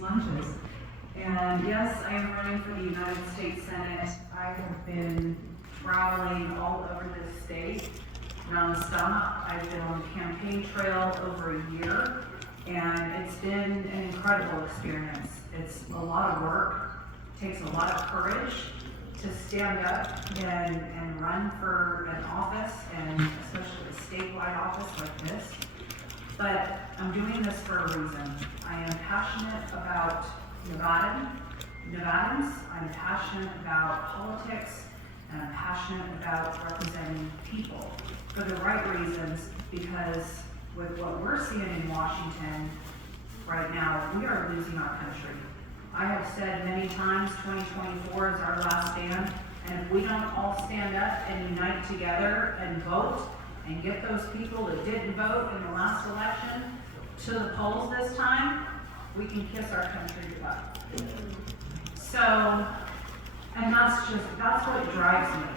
these lunches. And yes, I am running for the United States Senate. I have been traveling all over this state nonstop. I've been on the campaign trail over a year, and it's been an incredible experience. It's a lot of work, takes a lot of courage to stand up and run for an office, and especially a statewide office like this. But I'm doing this for a reason. I am passionate about Nevadans. I'm passionate about politics, and I'm passionate about representing people for the right reasons, because with what we're seeing in Washington right now, we are losing our country. I have said many times 2024 is our last stand, and if we don't all stand up and unite together and vote and get those people that didn't vote in the last election to the polls this time, we can kiss our country goodbye. So, and that's what drives me.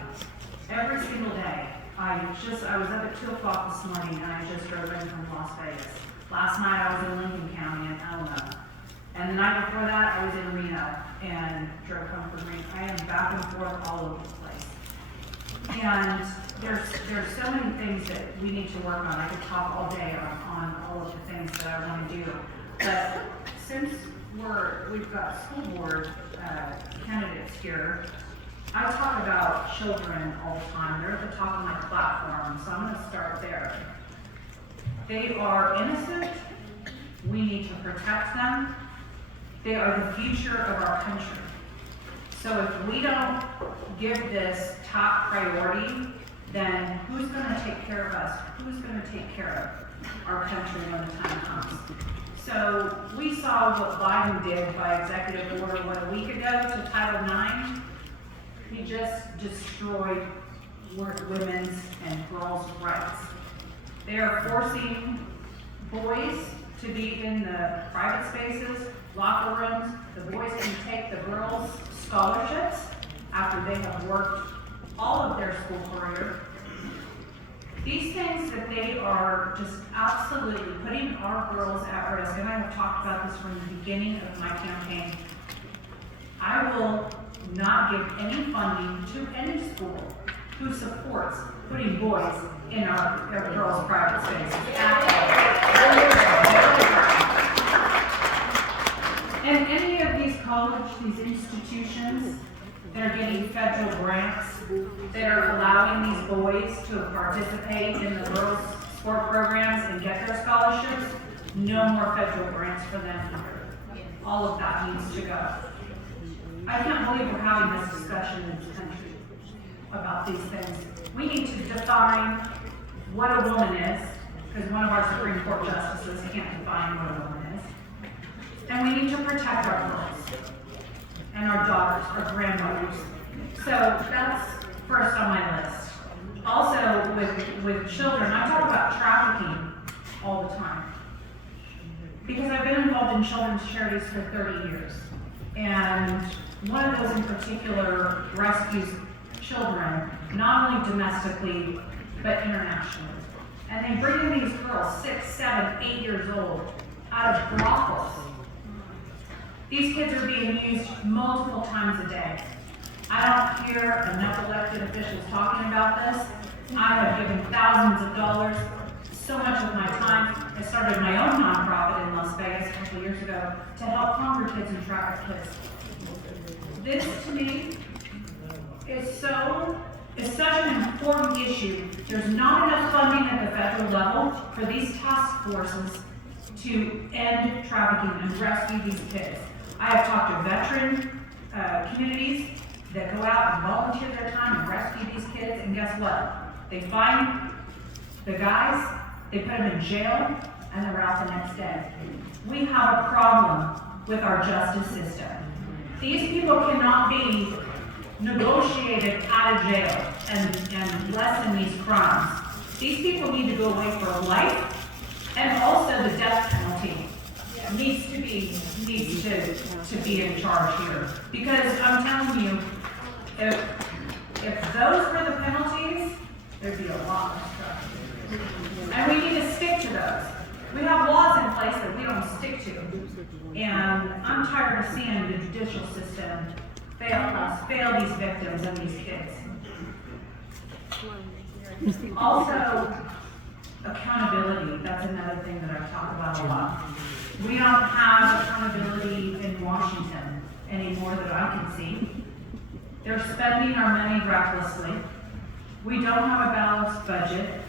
Every single day, I was up at 2 o'clock this morning, and I just drove in from Las Vegas. Last night I was in Lincoln County in Elmo. And the night before that, I was in Reno and drove home from Reno. I am back and forth all over the place. And there's so many things that we need to work on. I could talk all day on all of the things that I want to do. But since we've got school board candidates here, I talk about children all the time. They're at the top of my platform, so I'm going to start there. They are innocent. We need to protect them. They are the future of our country. So if we don't give this top priority, then who's going to take care of us? Who's going to take care of our country when the time comes? So we saw what Biden did by executive order, a week ago to Title IX. He just destroyed women's and girls' rights. They are forcing boys to be in the private spaces, locker rooms. The boys can take the girls' scholarships after they have worked all of their school career. These things that they are just absolutely putting our girls at risk, and I have talked about this from the beginning of my campaign. I will not give any funding to any school who supports putting boys in our girls' private spaces and any of these these institutions that are getting federal grants, that are allowing these boys to participate in the girls' sport programs and get their scholarships, no more federal grants for them either. All of that needs to go. I can't believe we're having this discussion in this country about these things. We need to define what a woman is, because one of our Supreme Court justices can't define what a woman is. And we need to protect our girls and our daughters, our grandmothers. So that's first on my list. Also, with children, I talk about trafficking all the time, because I've been involved in children's charities for 30 years. And one of those in particular rescues children, not only domestically, but internationally. And they bring in these girls, 6, 7, 8 years old, out of brothels. These kids are being used multiple times a day. I don't hear enough elected officials talking about this. I have given thousands of dollars, so much of my time. I started my own nonprofit in Las Vegas a couple years ago to help hunger kids and trafficked kids. This, to me, is such an important issue. There's not enough funding at the federal level for these task forces to end trafficking and rescue these kids. I have talked to veteran communities that go out and volunteer their time and rescue these kids, and guess what? They find the guys, they put them in jail, and they're out the next day. We have a problem with our justice system. These people cannot be negotiated out of jail and lessen these crimes. These people need to go away for life, and also the death penalty needs to be in charge here. Because I'm telling you, if those were the penalties, there'd be a lot of stuff. And we need to stick to those. We have laws in place that we don't stick to. And I'm tired of seeing the judicial system fail these victims and these kids. Also, accountability, that's another thing that I've talked about a lot. We don't have accountability in Washington anymore that I can see. They're spending our money recklessly. We don't have a balanced budget.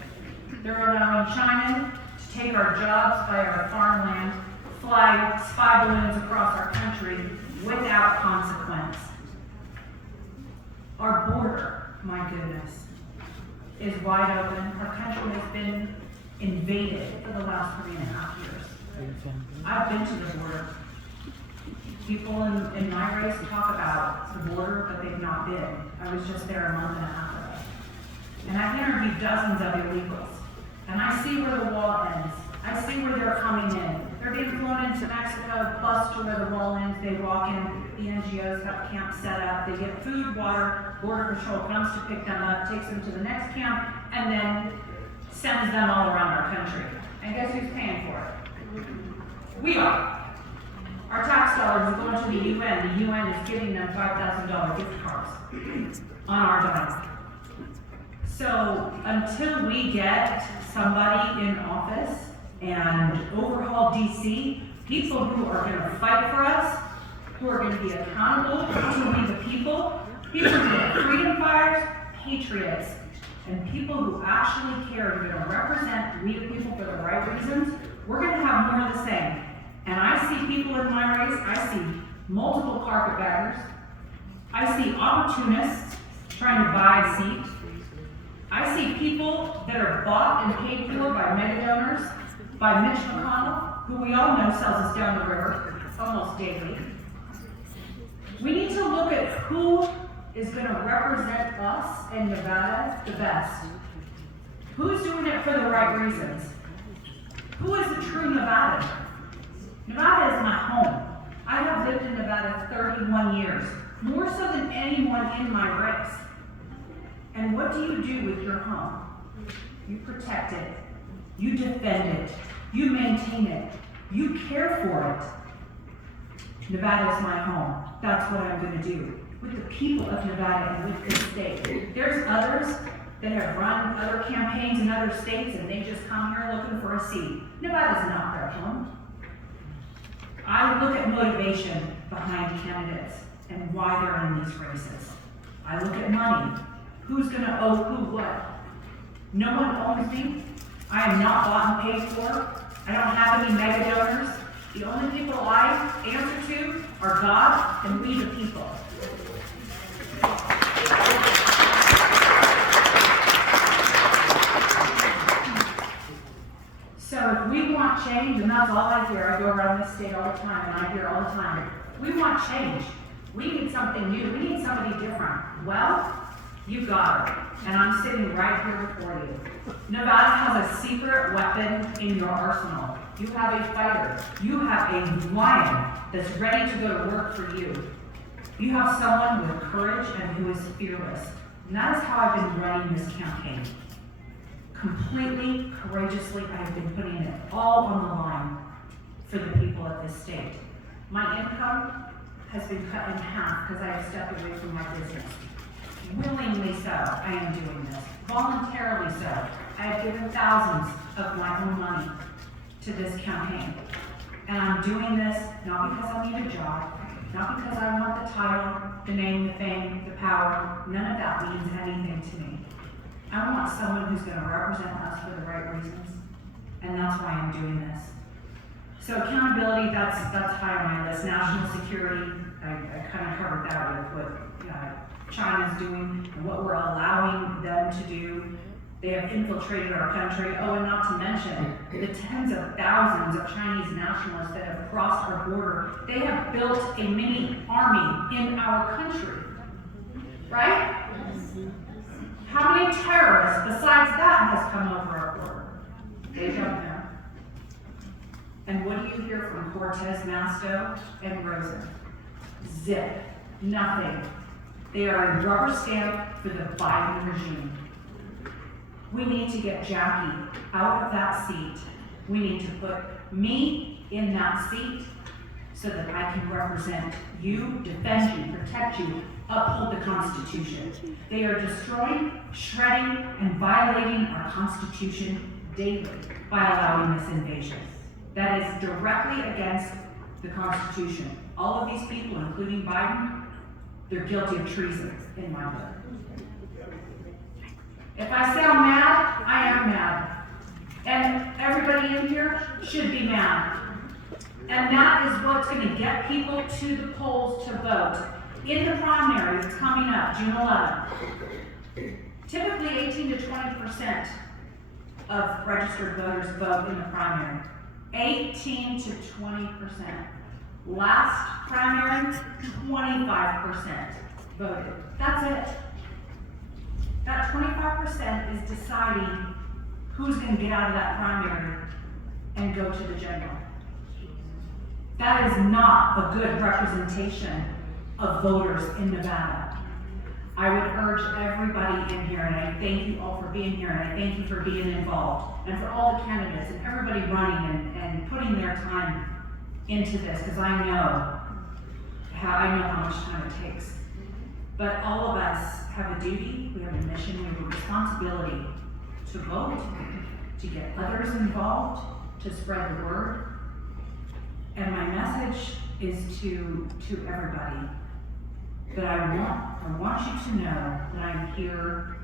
They're allowing China to take our jobs, buy our farmland, fly spy balloons across our country without consequence. Our border, my goodness, is wide open. Our country has been invaded for the last 3.5 years. I've been to the border. People in my race talk about the border, but they've not been. I was just there a month and a half ago. And I've interviewed dozens of illegals. And I see where the wall ends. I see where they're coming in. They're being flown into Mexico, bused to where the wall ends. They walk in. The NGOs have camps set up. They get food, water. Border Patrol comes to pick them up, takes them to the next camp, and then sends them all around our country. And guess who's paying for it? We are. Our tax dollars are going to the UN. The UN is giving them $5,000 gift cards on our dime. So until we get somebody in office and overhaul DC, people who are going to fight for us, who are going to be accountable to we the people who are freedom fighters, patriots, and people who actually care, who are going to represent we the people for the right reasons, we're going to have more of the same. And I see people in my race, I see multiple carpetbaggers, I see opportunists trying to buy a seat, I see people that are bought and paid for by mega donors, by Mitch McConnell, who we all know sells us down the river almost daily. We need to look at who is going to represent us in Nevada the best. Who's doing it for the right reasons? Who is a true Nevadan? Nevada is my home. I have lived in Nevada 31 years, more so than anyone in my race. And what do you do with your home? You protect it. You defend it. You maintain it. You care for it. Nevada is my home. That's what I'm going to do with the people of Nevada and with this state. There's others that have run other campaigns in other states and they just come here looking for a seat. Nevada's not their home. I look at motivation behind candidates and why they're in these races. I look at money. Who's going to owe who what? No one owns me. I am not bought and paid for. I don't have any mega donors. The only people I answer to are God and we the people. So if we want change, and that's all I hear, I go around this state all the time, and I hear all the time, we want change. We need something new. We need somebody different. Well, you got it. And I'm sitting right here before you. Nevada has a secret weapon in your arsenal. You have a fighter. You have a lion that's ready to go to work for you. You have someone with courage and who is fearless. And that is how I've been running this campaign. Completely, courageously, I have been putting it all on the line for the people of this state. My income has been cut in half because I have stepped away from my business. Willingly so, I am doing this. Voluntarily so. I have given thousands of my own money to this campaign. And I'm doing this not because I need a job, not because I want the title, the name, the fame, the power. None of that means anything to me. I want someone who's going to represent us for the right reasons. And that's why I'm doing this. So accountability, that's high on my list. National security, I kind of covered that with what China's doing and what we're allowing them to do. They have infiltrated our country. Oh, and not to mention the tens of thousands of Chinese nationalists that have crossed our border. They have built a mini army in our country, right? How many terrorists besides that has come over our border? They don't know. And what do you hear from Cortez Masto and Rosen? Zip. Nothing. They are a rubber stamp for the Biden regime. We need to get Jackie out of that seat We need to put me in that seat so that I can represent you, defend you, protect you, uphold the Constitution. They are destroying, shredding, and violating our Constitution daily by allowing this invasion. That is directly against the Constitution. All of these people, including Biden, they're guilty of treason in my book. If I sound mad, I am mad. And everybody in here should be mad. And that is what's going to get people to the polls to vote. In the primary that's coming up, June 11th, typically 18 to 20% of registered voters vote in the primary. 18 to 20%. Last primary, 25% voted. That's it. That 25% is deciding who's going to get out of that primary and go to the general. That is not a good representation of voters in Nevada. I would urge everybody in here, and I thank you all for being here, and I thank you for being involved, and for all the candidates and everybody running and putting their time into this, because I know how much time it takes. But all of us have a duty, we have a mission, we have a responsibility to vote, to get others involved, to spread the word. And my message is to everybody that I want you to know that I'm here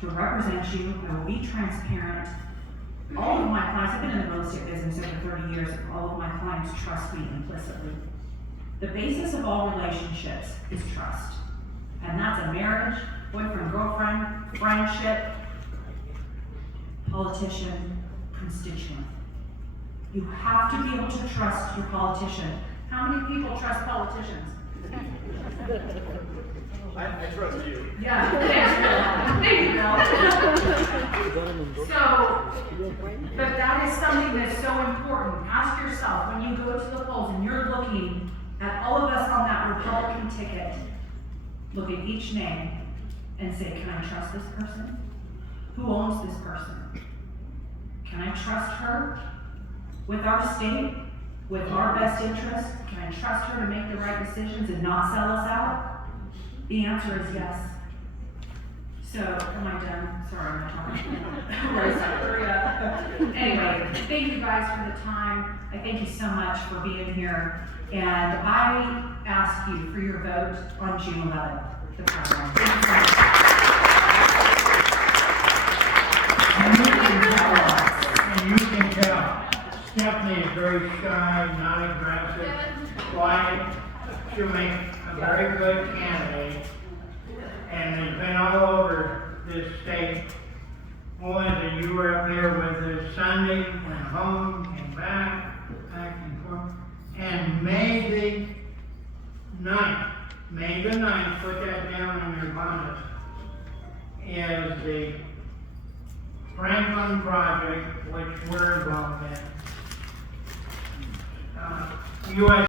to represent you. I will be transparent. All of my clients, I've been in the real estate business over 30 years, and all of my clients trust me implicitly. The basis of all relationships is trust. And that's a marriage, boyfriend, girlfriend, friendship, politician, constituent. You have to be able to trust your politician. How many people trust politicians? I trust you. Yeah, thanks, Bill. So, but that is something that's so important. Ask yourself, when you go to the polls and you're looking at all of us on that Republican ticket, look at each name and say, can I trust this person? Who owns this person? Can I trust her with our state, with our best interest? Can I trust her to make the right decisions and not sell us out? The answer is yes. So, am I done? Sorry, I'm not talking. Anyway, thank you guys for the time. I thank you so much for being here. And I ask you for your vote on June 11th, the primary. Thank you so much. And you can tell, Stephanie is very shy, not aggressive, quiet. She'll make a very good candidate, and has been all over this state. Melinda, you were up here with us Sunday, went home, came back and forth. And May the 9th, put that down on your bonus, is the Franklin project, which we're involved in. US